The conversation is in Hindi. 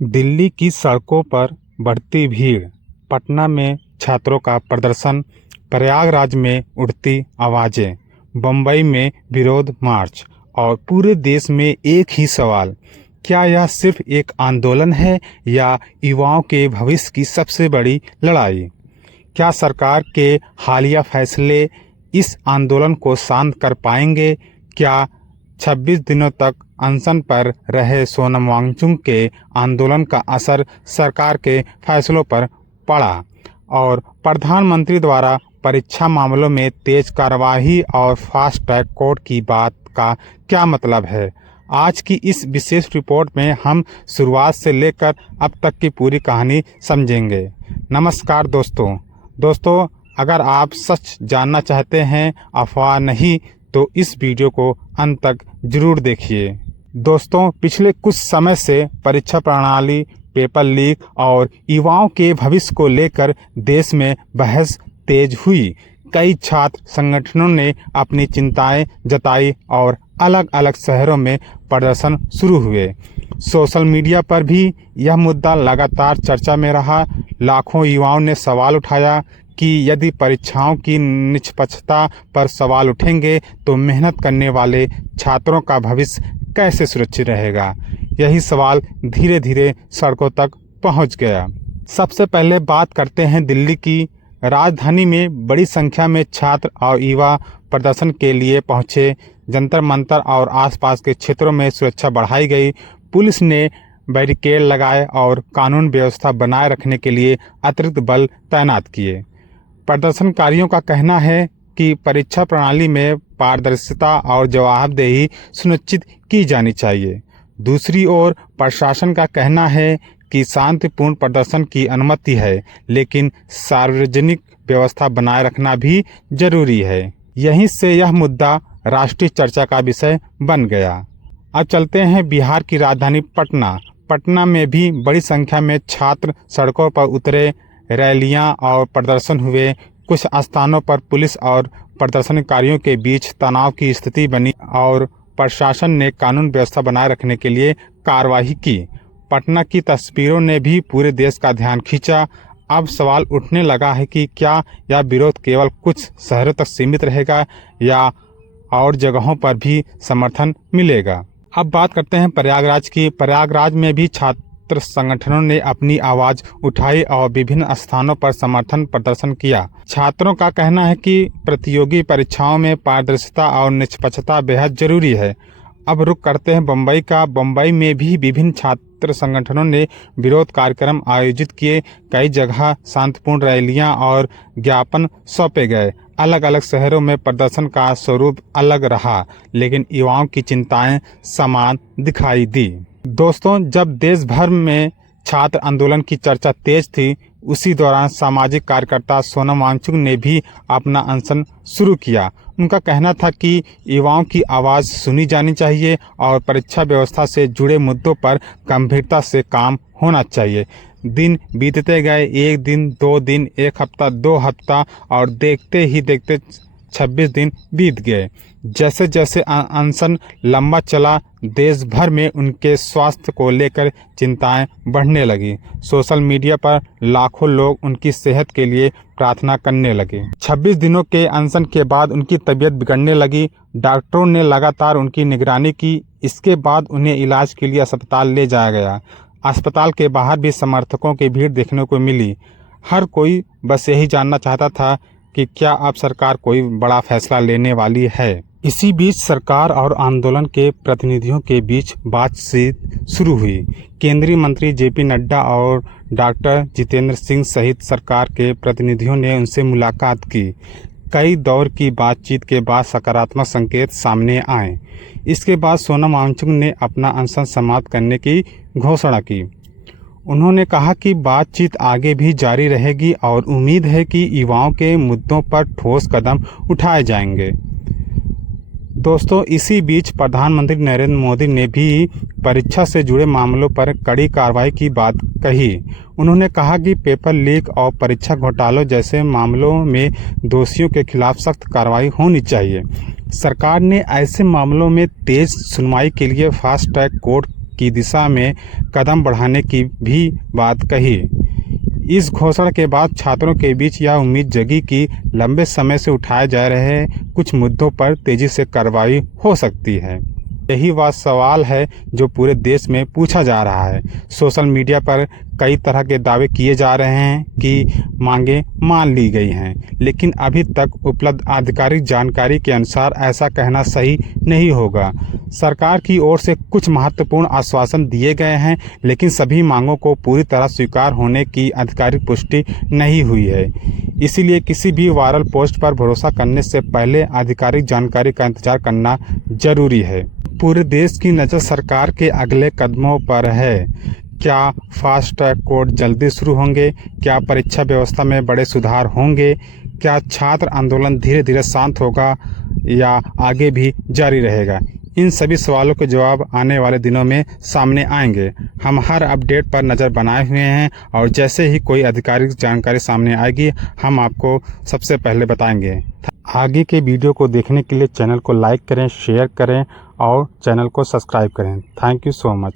दिल्ली की सड़कों पर बढ़ती भीड़, पटना में छात्रों का प्रदर्शन, प्रयागराज में उठती आवाजें, बम्बई में विरोध मार्च और पूरे देश में एक ही सवाल, क्या यह सिर्फ एक आंदोलन है या युवाओं के भविष्य की सबसे बड़ी लड़ाई? क्या सरकार के हालिया फैसले इस आंदोलन को शांत कर पाएंगे? क्या 26 दिनों तक अनशन पर रहे सोनम वांगचुक के आंदोलन का असर सरकार के फैसलों पर पड़ा? और प्रधानमंत्री द्वारा परीक्षा मामलों में तेज कार्रवाई और फास्ट ट्रैक कोर्ट की बात का क्या मतलब है? आज की इस विशेष रिपोर्ट में हम शुरुआत से लेकर अब तक की पूरी कहानी समझेंगे। नमस्कार दोस्तों, अगर आप सच जानना चाहते हैं, अफवाह नहीं, तो इस वीडियो को अंत तक जरूर देखिए। दोस्तों, पिछले कुछ समय से परीक्षा प्रणाली, पेपर लीक और युवाओं के भविष्य को लेकर देश में बहस तेज हुई। कई छात्र संगठनों ने अपनी चिंताएं जताई और अलग अलग शहरों में प्रदर्शन शुरू हुए। सोशल मीडिया पर भी यह मुद्दा लगातार चर्चा में रहा। लाखों युवाओं ने सवाल उठाया कि यदि परीक्षाओं की निष्पक्षता पर सवाल उठेंगे तो मेहनत करने वाले छात्रों का भविष्य कैसे सुरक्षित रहेगा। यही सवाल धीरे धीरे सड़कों तक पहुंच गया। सबसे पहले बात करते हैं दिल्ली की। राजधानी में बड़ी संख्या में छात्र और युवा प्रदर्शन के लिए पहुंचे। जंतर मंतर और आसपास के क्षेत्रों में सुरक्षा बढ़ाई गई। पुलिस ने बैरिकेड लगाए और कानून व्यवस्था बनाए रखने के लिए अतिरिक्त बल तैनात किए। प्रदर्शनकारियों का कहना है कि परीक्षा प्रणाली में पारदर्शिता और जवाबदेही सुनिश्चित की जानी चाहिए। दूसरी ओर प्रशासन का कहना है कि शांतिपूर्ण प्रदर्शन की अनुमति है, लेकिन सार्वजनिक व्यवस्था बनाए रखना भी जरूरी है। यहीं से यह मुद्दा राष्ट्रीय चर्चा का विषय बन गया। अब चलते हैं बिहार की राजधानी पटना में भी बड़ी संख्या में छात्र सड़कों पर उतरे। रैलियां और प्रदर्शन हुए। कुछ स्थानों पर पुलिस और प्रदर्शनकारियों के बीच तनाव की स्थिति बनी और प्रशासन ने कानून व्यवस्था बनाए रखने के लिए कार्रवाई की। पटना की तस्वीरों ने भी पूरे देश का ध्यान खींचा। अब सवाल उठने लगा है कि क्या यह विरोध केवल कुछ शहरों तक सीमित रहेगा या और जगहों पर भी समर्थन मिलेगा। अब बात करते हैं प्रयागराज की। प्रयागराज में भी छात्र संगठनों ने अपनी आवाज उठाई और विभिन्न स्थानों पर समर्थन प्रदर्शन किया। छात्रों का कहना है कि प्रतियोगी परीक्षाओं में पारदर्शिता और निष्पक्षता बेहद जरूरी है। अब रुख करते हैं बम्बई का। बम्बई में भी विभिन्न छात्र संगठनों ने विरोध कार्यक्रम आयोजित किए। कई जगह शांतिपूर्ण रैलियां और ज्ञापन सौंपे गए। अलग अलग शहरों में प्रदर्शन का स्वरूप अलग रहा, लेकिन युवाओं की चिंताएं समान दिखाई दी। दोस्तों, जब देश भर में छात्र आंदोलन की चर्चा तेज थी, उसी दौरान सामाजिक कार्यकर्ता सोनम वांगचुक ने भी अपना अनशन शुरू किया। उनका कहना था कि युवाओं की आवाज़ सुनी जानी चाहिए और परीक्षा व्यवस्था से जुड़े मुद्दों पर गंभीरता से काम होना चाहिए। दिन बीतते गए, 1 दिन, 2 दिन, 1 हफ्ता, 2 हफ्ता और देखते ही देखते 26 दिन बीत गए। जैसे जैसे अनशन लंबा चला, देश भर में उनके स्वास्थ्य को लेकर चिंताएं बढ़ने लगी। सोशल मीडिया पर लाखों लोग उनकी सेहत के लिए प्रार्थना करने लगे। 26 दिनों के अनशन के बाद उनकी तबीयत बिगड़ने लगी। डॉक्टरों ने लगातार उनकी निगरानी की। इसके बाद उन्हें इलाज के लिए अस्पताल ले जाया गया। अस्पताल के बाहर भी समर्थकों की भीड़ देखने को मिली। हर कोई बस यही जानना चाहता था कि क्या अब सरकार कोई बड़ा फैसला लेने वाली है। इसी बीच सरकार और आंदोलन के प्रतिनिधियों के बीच बातचीत शुरू हुई। केंद्रीय मंत्री जेपी नड्डा और डॉक्टर जितेंद्र सिंह सहित सरकार के प्रतिनिधियों ने उनसे मुलाकात की। कई दौर की बातचीत के बाद सकारात्मक संकेत सामने आए। इसके बाद सोनम वांगचुक ने अपना अनशन समाप्त करने की घोषणा की। उन्होंने कहा कि बातचीत आगे भी जारी रहेगी और उम्मीद है कि युवाओं के मुद्दों पर ठोस कदम उठाए जाएंगे। दोस्तों, इसी बीच प्रधानमंत्री नरेंद्र मोदी ने भी परीक्षा से जुड़े मामलों पर कड़ी कार्रवाई की बात कही। उन्होंने कहा कि पेपर लीक और परीक्षा घोटालों जैसे मामलों में दोषियों के खिलाफ सख्त कार्रवाई होनी चाहिए। सरकार ने ऐसे मामलों में तेज सुनवाई के लिए फास्ट ट्रैक कोर्ट की दिशा में कदम बढ़ाने की भी बात कही। इस घोषणा के बाद छात्रों के बीच यह उम्मीद जगी कि लंबे समय से उठाए जा रहे कुछ मुद्दों पर तेजी से कार्रवाई हो सकती है। यही वह सवाल है जो पूरे देश में पूछा जा रहा है। सोशल मीडिया पर कई तरह के दावे किए जा रहे हैं कि मांगें मान ली गई हैं, लेकिन अभी तक उपलब्ध आधिकारिक जानकारी के अनुसार ऐसा कहना सही नहीं होगा। सरकार की ओर से कुछ महत्वपूर्ण आश्वासन दिए गए हैं, लेकिन सभी मांगों को पूरी तरह स्वीकार होने की आधिकारिक पुष्टि नहीं हुई है। इसीलिए किसी भी वायरल पोस्ट पर भरोसा करने से पहले आधिकारिक जानकारी का इंतजार करना जरूरी है। पूरे देश की नज़र सरकार के अगले कदमों पर है। क्या फास्ट ट्रैक कोर्ट जल्दी शुरू होंगे? क्या परीक्षा व्यवस्था में बड़े सुधार होंगे? क्या छात्र आंदोलन धीरे धीरे शांत होगा या आगे भी जारी रहेगा? इन सभी सवालों के जवाब आने वाले दिनों में सामने आएंगे। हम हर अपडेट पर नज़र बनाए हुए हैं और जैसे ही कोई आधिकारिक जानकारी सामने आएगी हम आपको सबसे पहले बताएंगे। आगे के वीडियो को देखने के लिए चैनल को लाइक करें, शेयर करें और चैनल को सब्सक्राइब करें। Thank you so much.